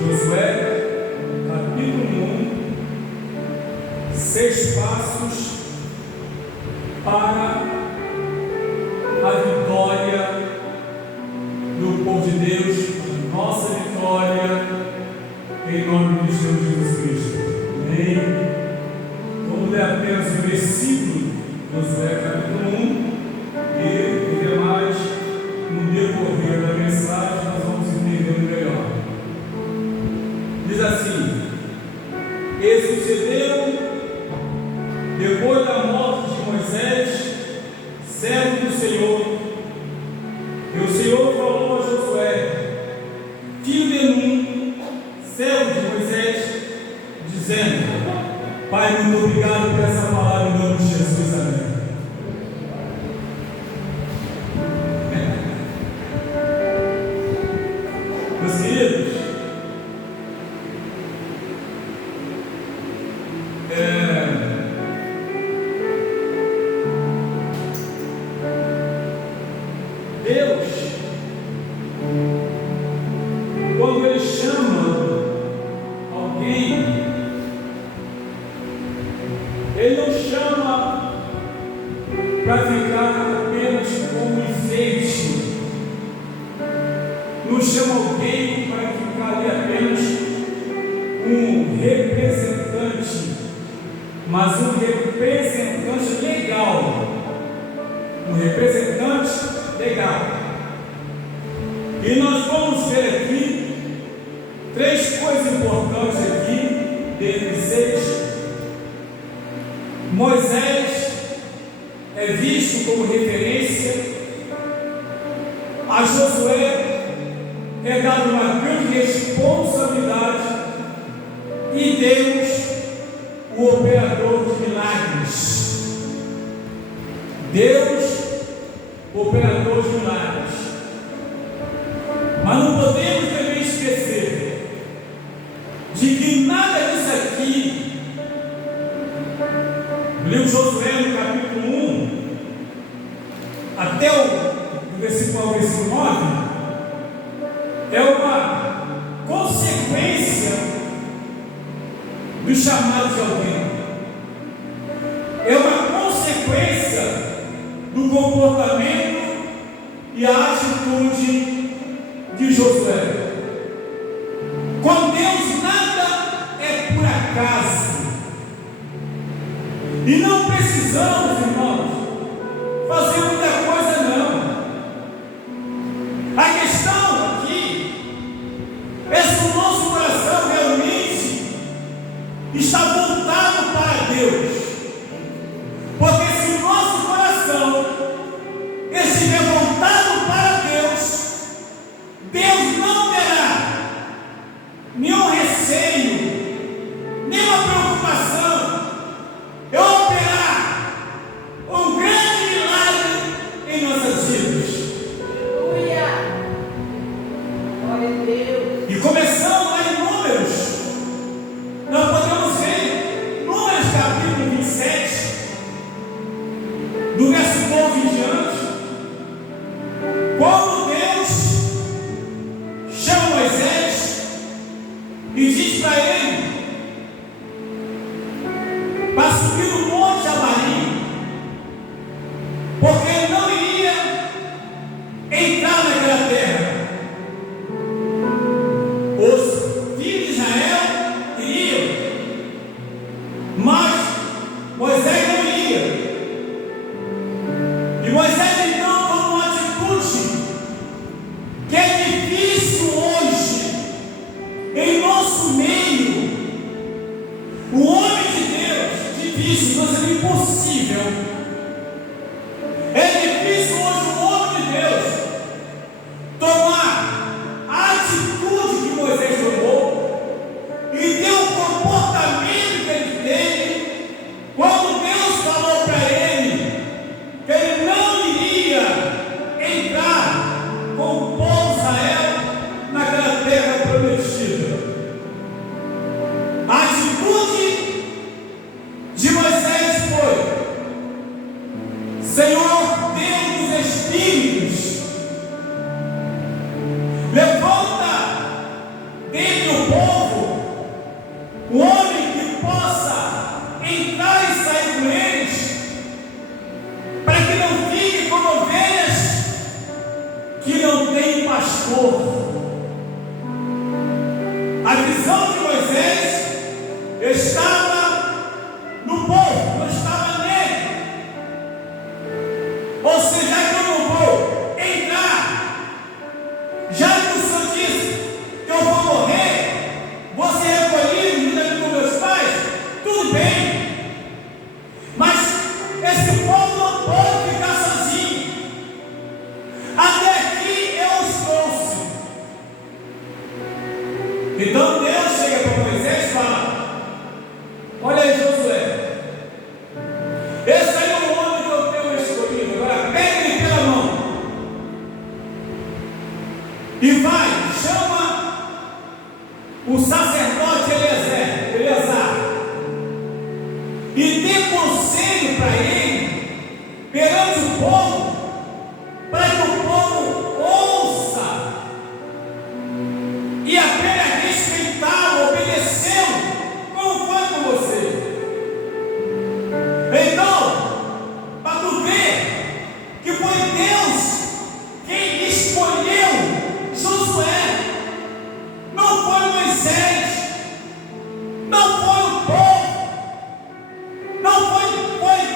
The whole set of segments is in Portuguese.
Josué, capítulo 1, 6 passos para a vitória do povo de Deus, a nossa vitória, em nome de Jesus Cristo. Amém? Vamos ler apenas o versículo, Josué, capítulo 1, e o demais, no decorrer da mensagem, nós vamos entender melhor. Diz assim: e sucedeu, depois da morte de Moisés, servo do Senhor, e o Senhor falou a Josué, filho de Nun, servo de Moisés, dizendo: Pai, muito obrigado por essa palavra em nome de Jesus. Amém. Meus queridos, Deus, quando Ele chama alguém, Ele não chama para ficar apenas como enfeite, não chama alguém para ficar ali apenas um representante, mas um representante legal, legal. E nós vamos ver aqui três coisas importantes aqui, dentre 6. Moisés é visto como referência. A Josué é dada uma grande responsabilidade. E Deus, o operador de milagres. Deus, operador de milagres. Mas não podemos também esquecer de que nada disso aqui, leu Josué no capítulo 1, até o versículo 9, é uma consequência do chamado de alguém. É uma consequência do comportamento e a atitude de Josué. Com Deus nada é por acaso. E não precisamos, irmãos, fazer muita coisa não. A questão aqui é se o nosso coração realmente está voltado para Deus. Porque se o nosso coração estiver voltado para Deus, Deus não terá nenhum receio, nenhuma preocupação em operar um grande milagre em nossas vidas. Aleluia! Glória a Deus! E começando lá em Números, nós podemos ver Números capítulo 27, do verso 12 em diante, quando Deus chama Moisés e diz para ele para subir no monte Abarim, porque ele não iria entrar naquela terra. Os filhos de Israel iriam, mas Moisés não iria. E Moisés então tomou uma atitude que é difícil hoje em nosso meio. O homem de Deus, difícil, não é impossível. É difícil hoje o homem de Deus tomar a atitude que Moisés tomou e ter o comportamento que ele teve quando Deus falou para ele que ele não iria entrar com o povo de Israel naquela terra prometida. A atitude de Moisés foi: Senhor Deus dos Espíritos, levanta A visão de Moisés estava no povo, não estava nele. Ou seja, já que eu não vou entrar, já que o Senhor disse que eu vou morrer, vou ser recolhido junto com meus pais, tudo bem. Mas esse povo não pode ficar sozinho. Até aqui eu os trouxe. Então Deus chega para Moisés e fala: olha aí, Josué, esse aí é o homem que eu tenho escolhido. Agora pega ele pela mão e vai, chama o sacerdote Eleazar e dê conselho para ele perante o povo, para que o povo ouça e aprenda a respeitar, obedecê-lo, como foi com você. Então, para tu ver que foi Deus quem escolheu Josué, não foi Moisés, não foi o povo, não foi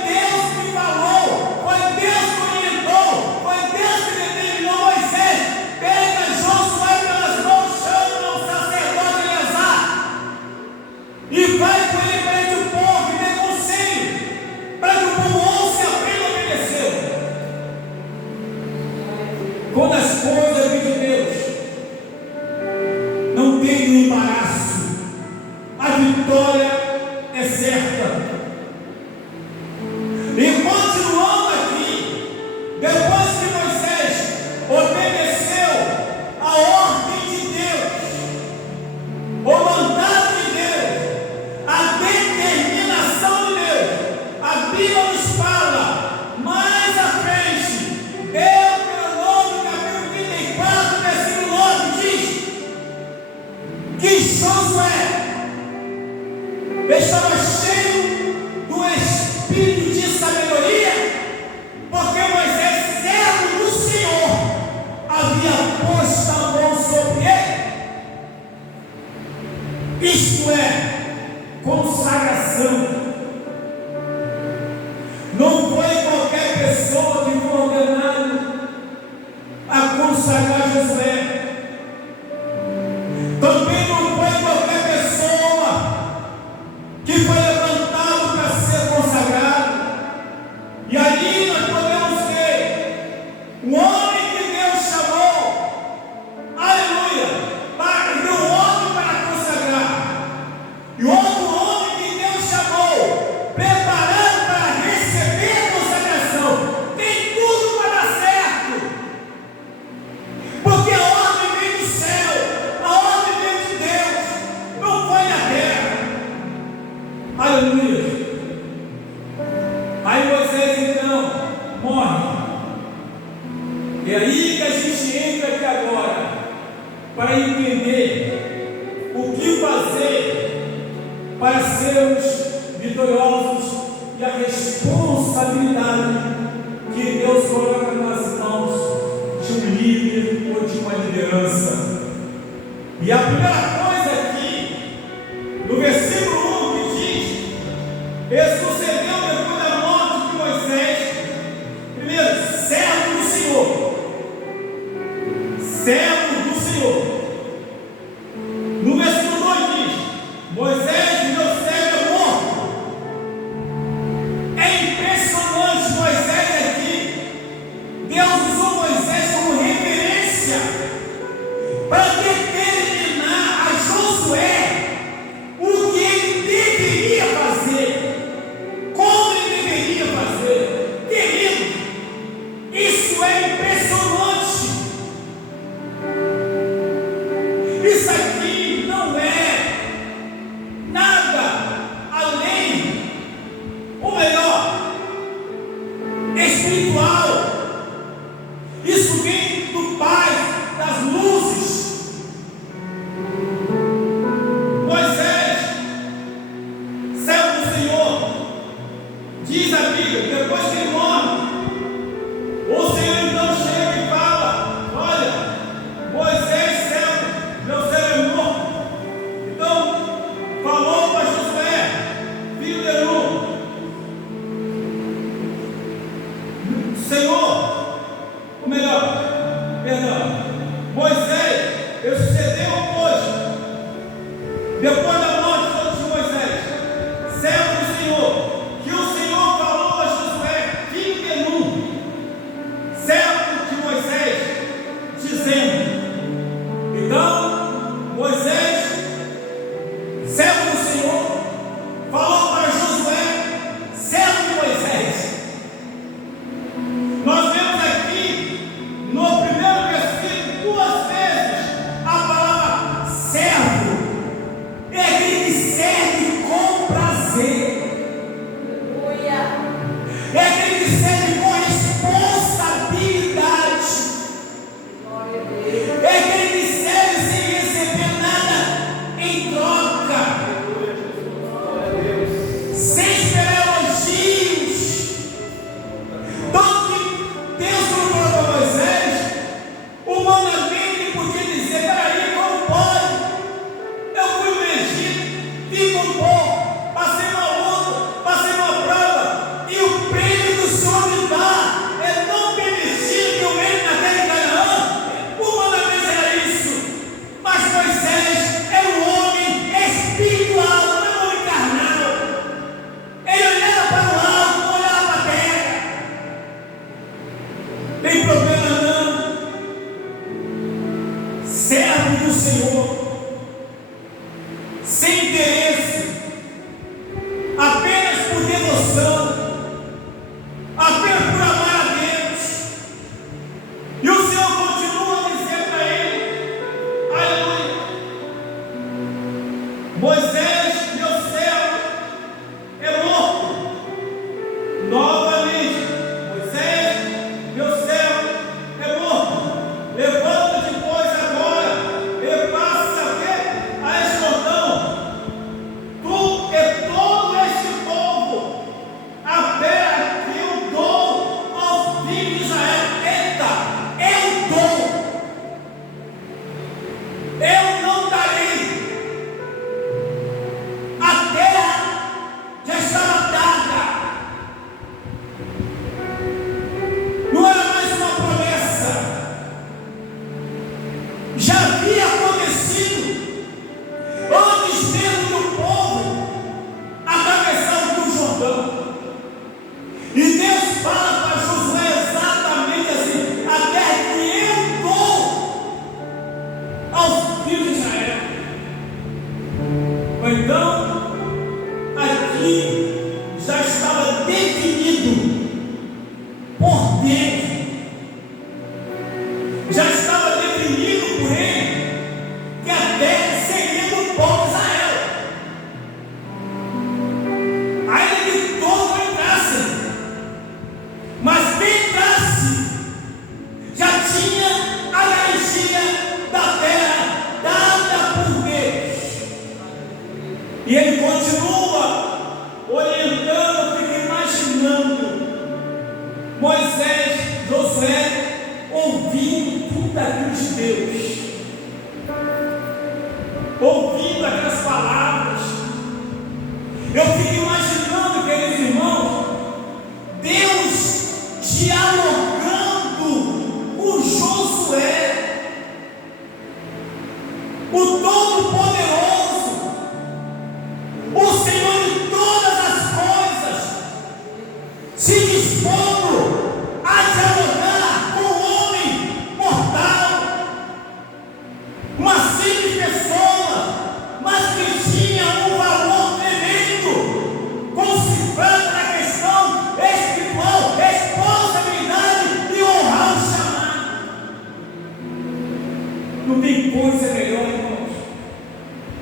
Deus que falou, foi Deus que orientou, foi Deus que determinou Moisés: pega Josué pelas mãos, chama o sacerdote Eleazar e vai com ele perante o povo e dê conselho, para que o povo ouça e aprenda a obedecer. Quando as coisas vêm de Deus, não tem um embaraço, a vitória é certa. E continuando aqui, depois que Moisés obedeceu a ordem de Deus, o mandato de Deus, a determinação de Deus, a Bíblia nos fala mais à frente, Deuteronômio capítulo 34, versículo 9, diz que Josué estava cheio do espírito de sabedoria, porque Moisés, servo do Senhor, havia posto a mão sobre ele. Isto é consagração. Não foi qualquer pessoa que foi ordenada a consagrar Josué. Também não foi qualquer pessoa que foi levantado para ser consagrado. E ali nós podemos ver um homem que Deus chamou, aleluia, e um homem para consagrar, e outro homem que Deus chamou, preparando para receber a consagração. Tem tudo para dar certo, porque a ordem vem do céu, a ordem vem de Deus, não foi na terra. Aleluia. Aí Moisés então morre. É aí que a gente entra aqui agora, para entender o que fazer para sermos vitoriosos e a responsabilidade que Deus coloca nas mãos de um líder ou de uma liderança. E a primeira coisa aqui, no versículo 1, que diz: sucedeu depois da morte de Moisés, primeiro, servo do Senhor. Servo do Senhor. No versículo 2 diz: Moisés, meu servo, é morto. É impressionante, Moisés aqui. Deus usou Moisés como referência para determinar a Josué o que ele deveria fazer, como ele deveria fazer. Querido, isso é impressionante. Isso aqui não é nada além, ou melhor, espiritual. Isso vem do Pai das luzes. Moisés, servo do Senhor, diz a Bíblia, depois que ele morre, o Senhor então chega e fala: olha, Moisés, servo, meu servo é morto. Depois da morte de Moisés, servo do Senhor, que o Senhor falou a Josué, filho de Nun, servo de Moisés, dizendo. Então, Moisés, servo do Senhor, falou para Josué, servo de Moisés. Nós vemos aqui, no primeiro versículo, 2 vezes, a palavra servo. É aquele que serve com prazer. Aleluia. É aquele que serve com responsabilidade. Glória a Deus. É aquele que serve sem receber nada em troca. Glória a Deus. Sem esperar elogios. Tanto que Deus falou para Moisés, humanamente ele podia dizer: peraí, como pode? Eu fui no Egito, vim com povo, passei uma luta, passei uma prova, e o prêmio do Senhor me dá é não permitir que eu entre na terra de Canaã. Humanamente era isso. Mas Moisés era um homem espiritual, não era um homem carnal. Ele olhava para o alto, não olhava para a terra. Tem problema não. Servo do Senhor, sem interesse, apenas por devoção, apenas por amar a Deus. E o Senhor continua a dizer para ele: aleluia, Moisés, meu servo, é morto. Novamente, Moisés, meu servo, é morto. Levanta-te, pois, agora, e passa o quê? A este Jordão. Tu e todo este povo, a terra que eu dou aos filhos de Israel. Eita, eu dou. Eu não darei. A terra já estava dada. Não era mais uma promessa. Já havia acontecido antes mesmo do povo atravessar o Rio Jordão. E Deus fala para Josué exatamente assim: a terra que eu dou aos filhos de Israel. Então, aqui já estava definido por Deus. Já estava definido por ele que a terra seria do povo de Israel. Ainda que todos não entrassem, mas quem entrasse já tinha a garantia da terra dada por Deus. E ele continua orientando, eu fico imaginando Moisés, Josué, ouvindo tudo aquilo de Deus, ouvindo aquelas palavras. Eu fico imaginando, queridos irmãos, Deus dialogando com Josué, o Todo-Poderoso, o Senhor de todas as coisas, se dispondo a dialogar com o homem mortal, uma simples pessoa, mas que tinha um valor tremendo, considerando a questão espiritual, responsabilidade e honrar o chamado. Não tem coisa melhor, irmãos,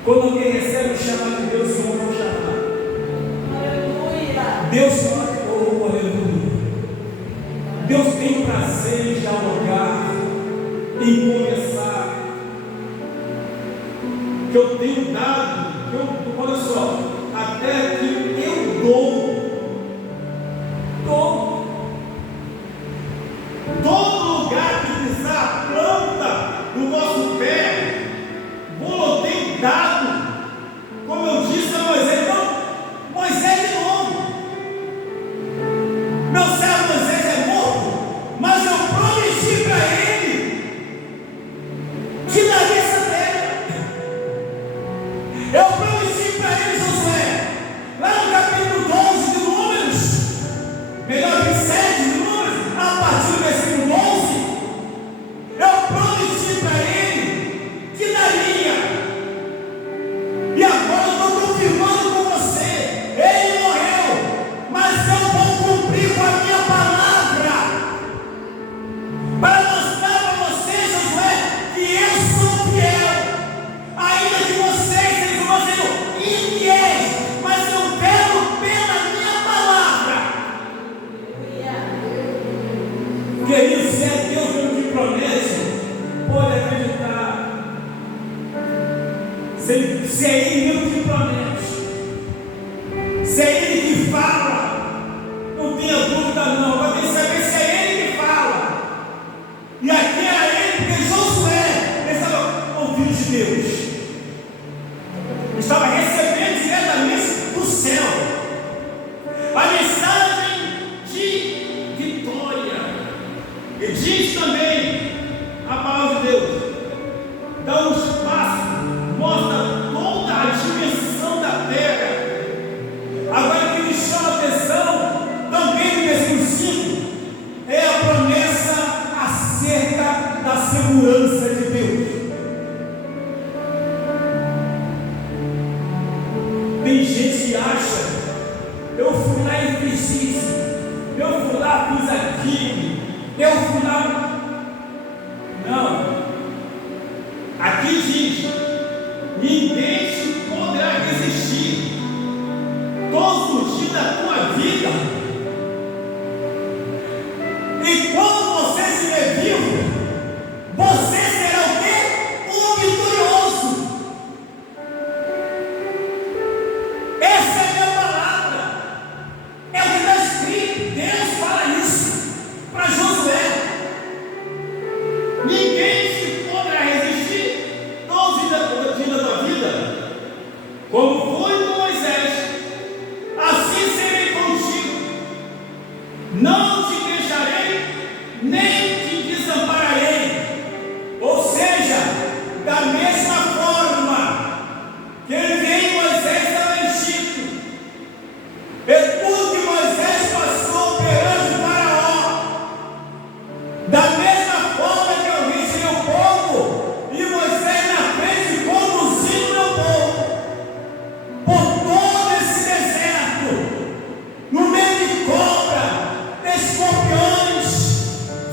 quando alguém recebe o chamado de Deus e honra o chamado. Aleluia. Deus fala, oh, aleluia. Deus tem prazer em dialogar, em conversar. Que eu tenho dado, olha só, até que eu dou. Todo lugar que pisar planta no vosso pé, vou ter dado. Como eu disse a Moisés, então, Moisés de novo. Meu servo Moisés é morto, mas eu prometi para ele que daria essa terra. Eu Se é Ele mesmo que promete, se é Ele que fala, não tenha dúvida não, vai ter que saber se é Ele que fala. E aqui era Ele, porque Josué estava ouvindo de Deus, estava recebendo diretamente do céu a mensagem de vitória. E diz também a palavra de Deus, dá um espaço, mostra toda a dimensão da terra. Agora, o que me chama a atenção, também no versículo 5, é a promessa acerca da segurança de Deus. Tem gente que acha, eu fui lá e fiz isso, eu fui lá e fiz aquilo, eu fui lá. Não. Aqui diz, ninguém te poderá resistir todos os dias da tua vida. E quando você estiver vivo, você será o quê? Um vitorioso. Essa é a minha palavra. É o que está escrito. Deus fala isso para Josué. Ninguém te poderá resistir todos os dias da tua vida. Como foi com Moisés, assim serei contigo. Não te deixarei, nem te desampararei. Ou seja, da mesma forma que ele veio Moisés ao Egito, e tudo que Moisés passou perante o Faraó, da mesma forma que eu vi meu povo, e Moisés na frente conduzindo meu povo por todo esse deserto, no meio de cobra, de escorpiões,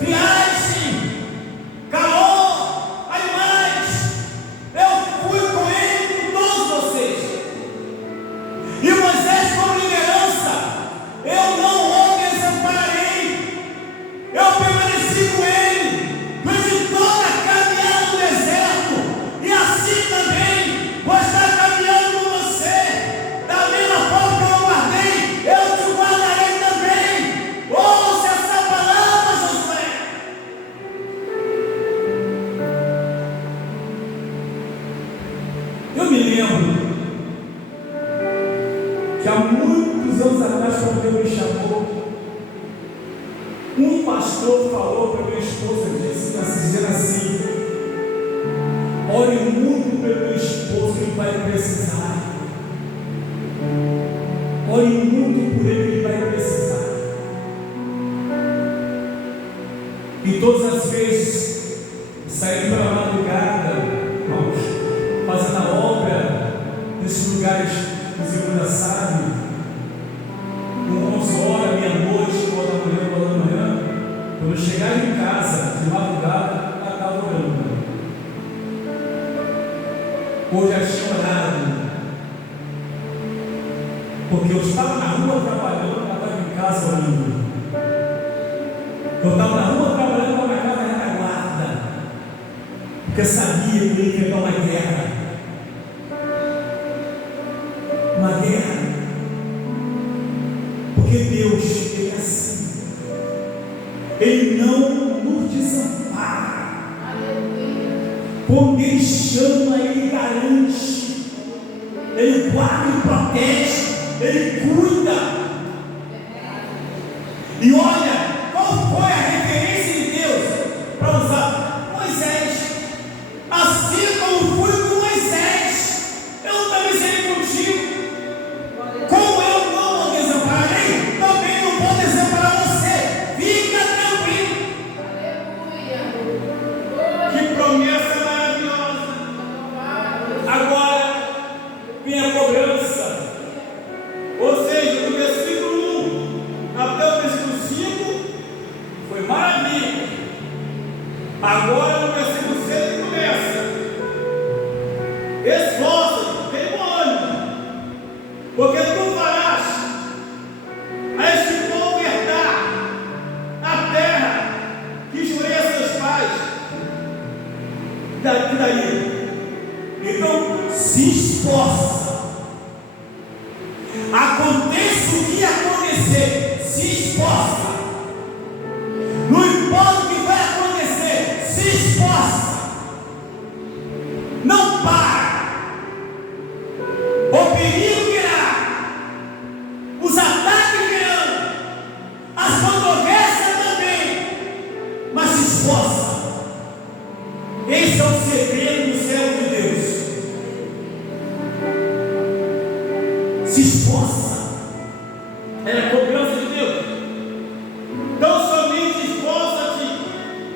viagem, calor, animais. Eu fui com ele, com todos vocês. E Moisés, como liderança, eu não o desampararei. Eu permaneci com ele durante toda a caminhada no deserto, e assim também vou estar caminhando com você. Da mesma forma que eu guardei, eu te guardarei também. Ouça essa palavra, Josué. Eu me lembro que há muitos anos atrás, quando Deus me chamou, um pastor falou para minha esposa, dizendo assim: ore muito pelo meu esposo, que ele vai precisar. Ore muito por ele, que ele vai precisar. E todas as vezes, saindo pela madrugada, irmãos, fazendo a obra nesses lugares, os irmãos já sabem, 11 horas, meia-noite, 1 da manhã, quando eu chegar em casa de madrugada, eu estava orando. Hoje já tinha orado, porque eu estava na rua trabalhando, ela estava em casa orando. Eu estava na rua trabalhando, estava na casa da retaguarda, porque eu sabia que eu ia enfrentar uma guerra. Uma guerra. Porque Deus, Ele é assim. Ele não nos desampara. Quando Ele chama, Ele garante. Ele guarda e protege. Ele cuida. E olha, qual foi a referência de Deus para usar Moisés? Assim como fui com Moisés, eu também serei contigo. Como eu não o desampararei, também não vou desamparar você. Fica tranquilo. Que promessa maravilhosa. Agora vem a cobrança. Ou seja, do versículo 1 até o versículo 5 foi maravilha. Agora no versículo 6 começa: esforça-te, tem bom ânimo, porque tu farás a este povo herdar a terra que jurei a seus pais. Daí. Então, 5 esforça. Aconteça o que acontecer, se esforça. Não importa o que vai acontecer, se esforça. Não para. O perigo virá, os ataques virão, as controvérsias também, mas se esforça. Esse é o segredo do céu de Deus. Se esforça. É a cobrança de Deus. Então somente esforça-te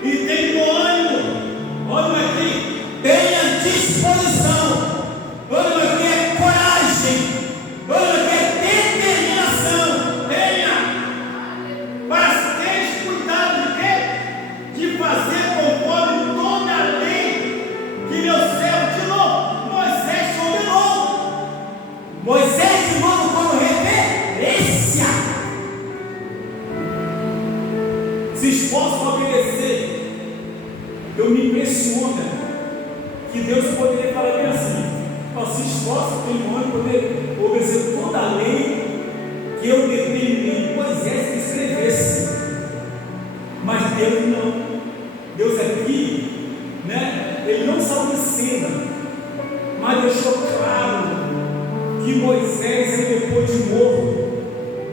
e tem bom ânimo. Olha aqui, tenha disposição. Olha aqui, é coragem. Olha aqui, é determinação. Tenha. Para teres cuidado de quê? De fazer conforme toda a lei que meu servo de novo, Moisés ordenou. Moisés de novo como referência. Se esforça para obedecer. Eu me impressiono que Deus poderia falar bem assim: ó, se esforça para o poder obedecer toda a lei que eu determinei Moisés que escrevesse. Mas Deus não. Deus aqui, né? Ele não saiu de cena, mas deixou claro que Moisés, depois de morto,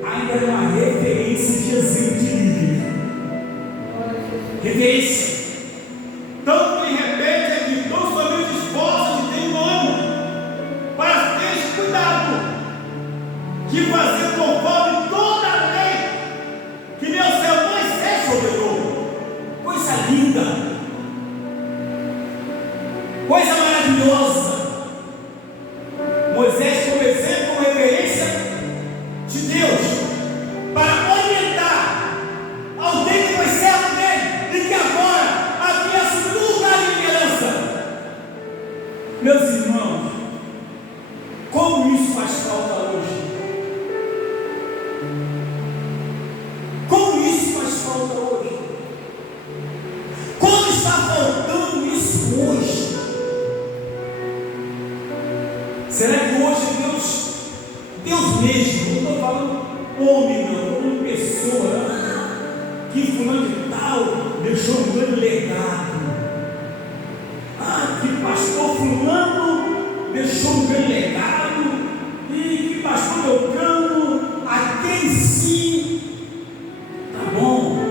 ainda era uma referência de exemplo de líder. Referência. Então ele repete aqui: não somente esforça de ter nome, para ter cuidado de fazer conforme toda a lei que meu Senhor Moisés ordenou. Coisa linda, coisa maravilhosa. Moisés, como exemplo, como referência de Deus, para orientar alguém que foi servo dele e que agora havia assumido lugar de liderança. Meus irmãos, como isso faz falta hoje? Como isso faz falta hoje? Como está faltando isso hoje? Será que hoje Deus mesmo, não estou falando homem, não, estou falando pessoa, que fulano de tal deixou um grande legado, que pastor fulano deixou um grande legado, e que pastor Beltrano, aquele sim, tá bom,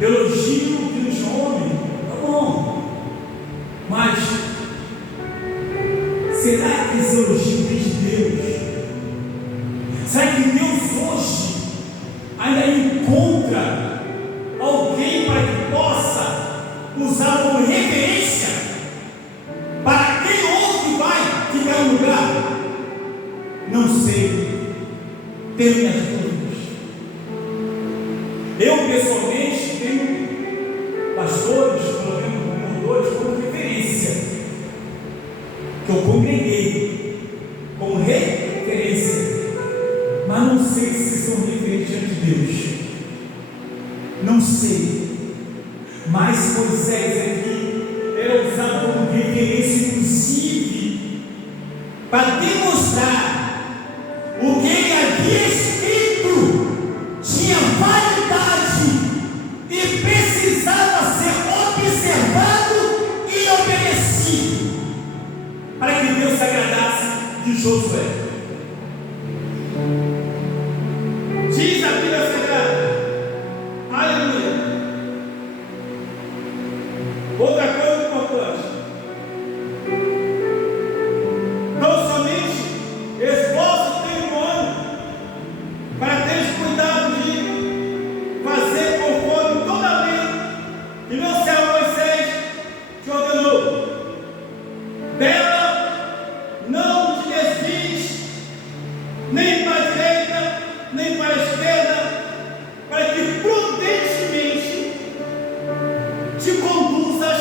elogio de homem, tá bom, mas será que esse elogio vem de Deus? Será que Deus hoje ainda encontra alguém para que possa usar como referência para aquele outro que vai ficar no lugar? Não sei, tenho minhas dúvidas. Eu pessoalmente tenho pastores, pelo menos dois, como referência, que eu congreguei como referência, mas não sei se são referentes diante de Deus, não sei. Mas Moisés aqui era usado como referência, inclusive para demonstrar o que ele havia escrito tinha validade e precisava ser observado e obedecido, para que Deus se agradasse de Josué. Diz a Bíblia Sagrada, aleluia. Outra coisa importante: não somente esforço tem um ano para ter cuidado de fazer conforme toda a lei que meu servo Moisés te ordenou. Dela não te desvies, nem para a direita, nem para a esquerda, para que prudentemente te conduzas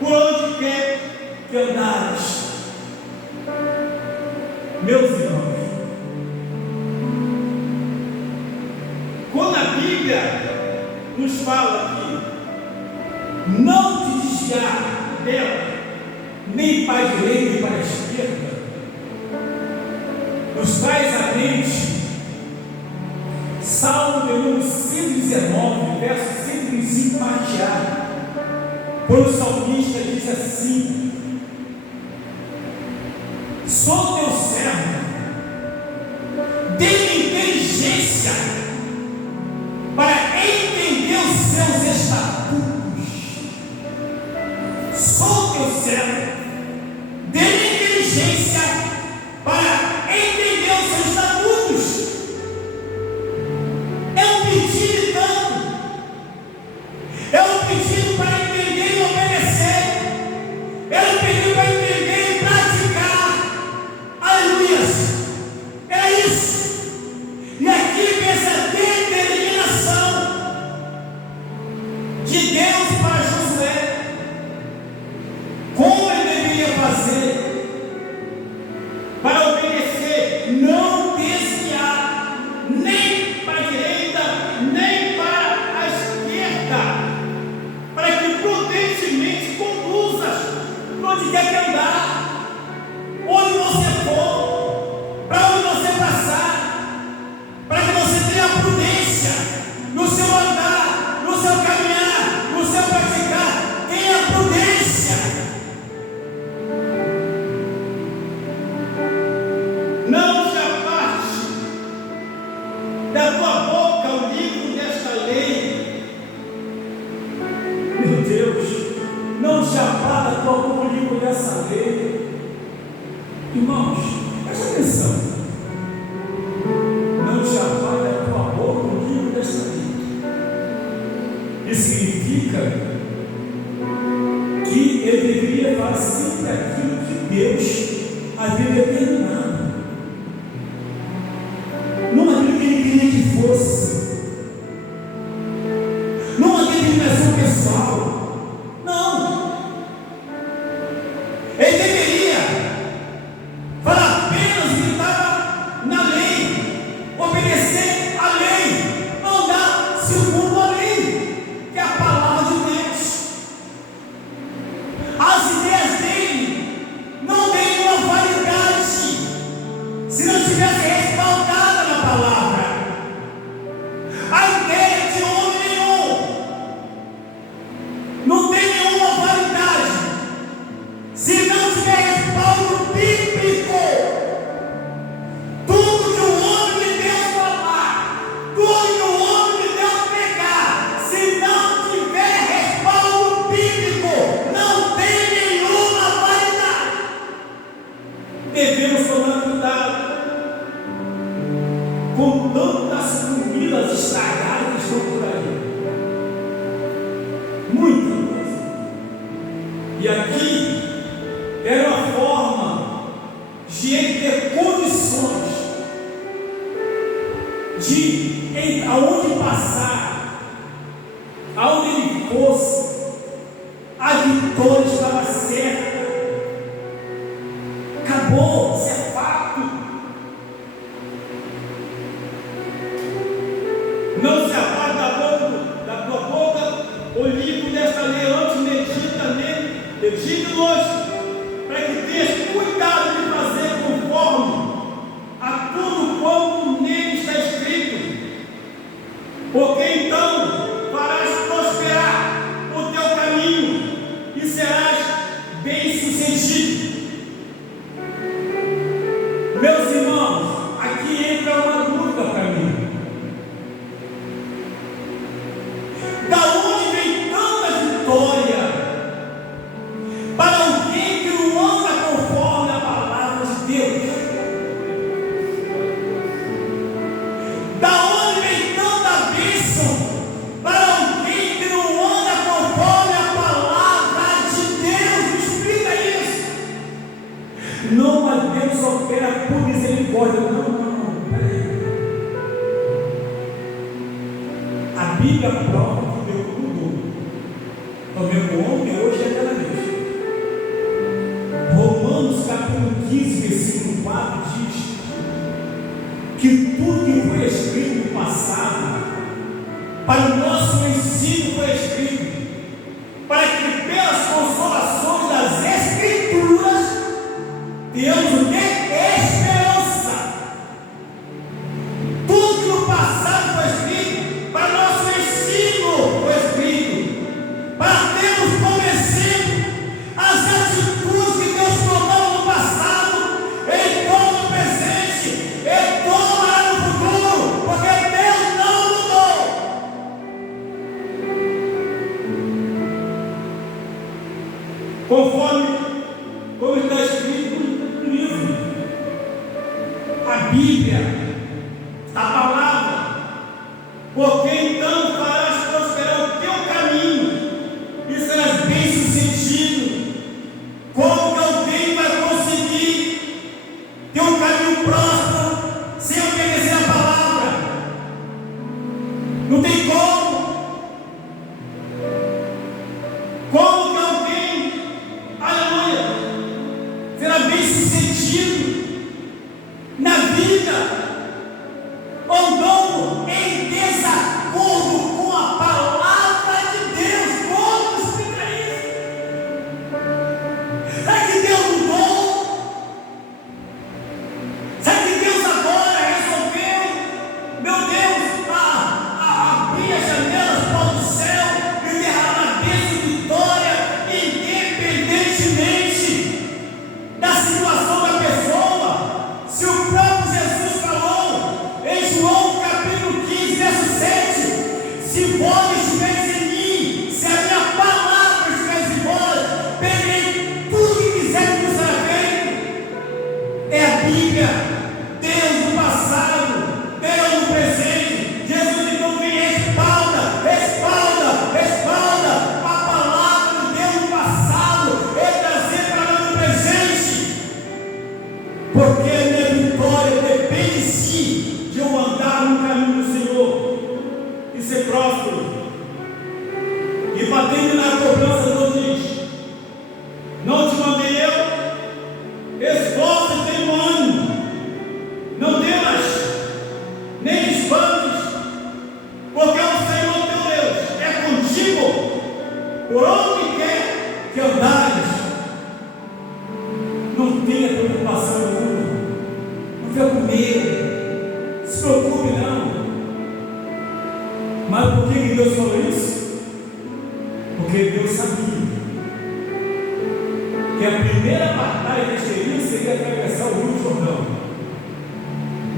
por onde quer que andares. Meus irmãos, quando a Bíblia nos fala que não te desviar dela, nem para a direita nem para a esquerda, nos traz à mente Salmo de número 119, verso 105, parteado, quando o salmista diz assim: sou teu servo, dê-me inteligência para entender os seus estatutos. Sou teu servo, dê-me inteligência para entender os seus estatutos. É um pedido tanto, é um pedido para entender e obedecer, é um pedido para entender e praticar. Aleluias! É isso. E aqui vem essa determinação de Deus para Josué, como ele deveria fazer para obedecer, não desviar nem para a direita nem para a esquerda, para que prudentemente conduzas onde quer que andar, onde você for, para onde você passar, para que você tenha prudência no seu andar, no seu caminhar, no seu praticar. Tenha prudência. Não se aparte da tua boca o livro desta lei. Meu Deus, não se aparte da tua boca o livro dessa lei. Irmãos, presta atenção. Não se aparte da tua boca o livro desta lei. Isso significa que ele deveria fazer sempre aquilo que Deus havia determinado, não aquilo que ele queria que fosse, não a determinação pessoal, não. Ele deveria falar apenas o que estava na lei, obedecer a lei, andar segundo a lei, que é a palavra de Deus. As ideias dele não têm nenhuma validade se não tivesse respaldada na palavra. A ideia de homem nenhum não tem nenhuma validade se não tiver respaldo bíblico. Tudo que o homem de Deus falar, tudo que o homem de Deus pregar, se não tiver respaldo bíblico, não tem nenhuma validade. Devemos tomar cuidado com tantas comidas estragadas que estão por aí. Muita coisa. E aqui era uma forma de ele ter condições de, aonde passar, aonde ele fosse, a vitória estava certa. Acabou, isso é fato. Não se aparte da tua boca o livro desta lei, antes medita nele, dia e noite, para que tenhas cuidado de fazer conforme a tudo quanto nele está escrito, porque então farás prosperar o teu caminho e serás bem-sucedido. Meus irmãos, aqui entra uma dúvida para mim. Da onde vem tanta vitória para alguém que não anda conforme a palavra de Deus? Da onde vem tanta bênção para alguém que não anda conforme a palavra de Deus? Me explica isso. Não, mas Deus opera por misericórdia. Não, peraí. A Bíblia prova que Deus mudou. O mesmo homem hoje é aquela vez. Romanos capítulo 15, versículo 4 diz que tudo que foi escrito no passado, para o nosso ensino foi escrito, para que pelas consolações das Escrituras como está escrito no livro. A Bíblia, a palavra, porque então farás prosperar o teu caminho e serás bem sucedido. Como que alguém vai conseguir ter um caminho próspero sem obedecer a palavra? Não tem como. Como que alguém, aleluia, será bem sucedido na vida andando em desacordo com a palavra de Deus? Como explicar isso? Será que Deus mudou? Será que Deus agora resolveu, meu Deus, abrir as janelas para o céu e derramar bênção e vitória, independentemente da situação da pessoa? Se o próprio Jesus falou em João capítulo 15, verso 7, se vós estiveres em mim, se a minha palavra estiver em vós, pedirei tudo que quiser que vos será feito. É a Bíblia, Deus do passado, Deus do presente. Jesus então vem e respalda a palavra de Deus do passado e trazer para o presente. Porque a minha vitória depende sim de eu andar no caminho do Senhor e ser próspero. E para terminar a cobrança, Deus diz: não te mandei eu, esforça e tenha ânimo, não temas, nem te espantes, porque o Senhor teu Deus é contigo por onde quer que andares. Não tenha preocupação nenhuma, não fica com medo, se preocupe não. Mas por que Deus falou isso? Porque Deus sabia que a primeira batalha que eles teriam seria atravessar o Rio Jordão,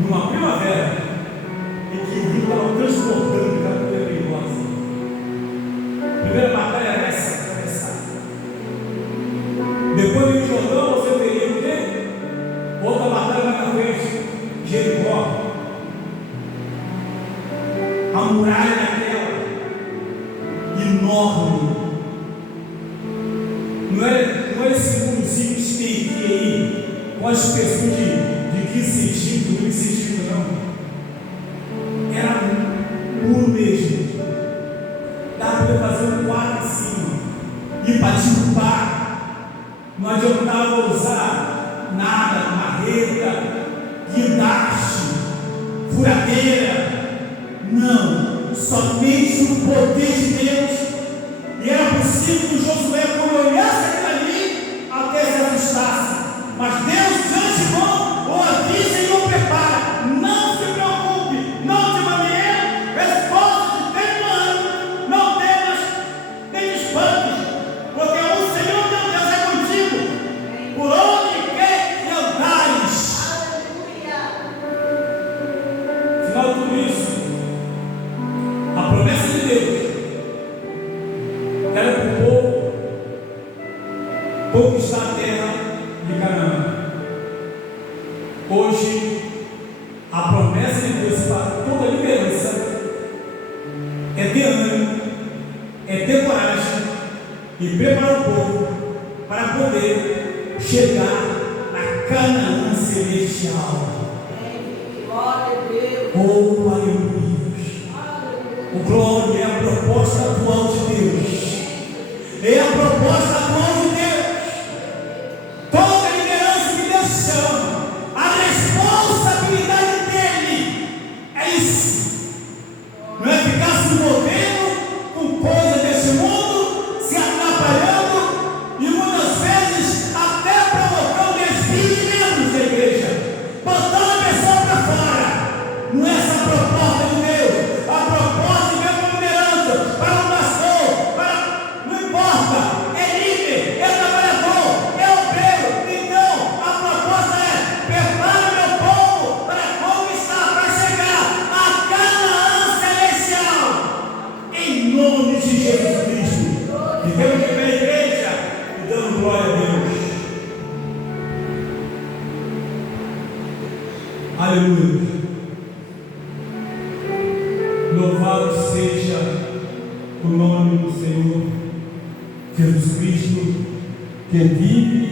numa primavera, em que o rio estava transbordando de capoeira perigosa. A primeira batalha era essa, atravessar. Depois do Rio Jordão, você teria o quê? Outra batalha mais na frente, Jericó. A muralha daquela, enorme. Não era esse mundozinho que estende aí, com as pessoas de 15 centímetros, 20 centímetros, não. Era puro mesmo. Dava para fazer um quadro em cima. E para derrubar, não adiantava usar nada, marreta, guindaste, furadeira. Não, somente o poder de Deus. E era possível que Josué, quando olhasse aquilo ali, até se assustasse. Mas Deus, de antemão, o avisa e o prepara. Não se preocupe, não te mandei, responde, tenha ânimo, não temas, nem te espantes, porque o Senhor teu Deus é contigo, por onde quer que andares. Final de tudo isso, a promessa de Deus era para o povo conquistar a terra de Canaã. Hoje, a promessa de Deus para toda a liderança é ter ânimo, é ter coragem e preparar o povo para poder chegar na Canaã celestial. Glória a Deus. Oh, aleluia! O glória é a proposta atual de Deus. É a proposta atual de Deus. Toda a liderança que Deus chama, a responsabilidade dele é isso. Não é ficar se movendo com coisas desse mundo, se atrapalhando e muitas vezes até provocando desvio de membros da igreja, botando a pessoa para fora. Não é essa a proposta de Deus. A proposta de Deus para a liderança, para o pastor, para... não importa, é líder, é trabalhador, é obreiro. Então, a proposta é: prepare meu povo para conquistar, para chegar a Canaã celestial. Aleluia. Louvado seja o nome do Senhor Jesus Cristo, que vive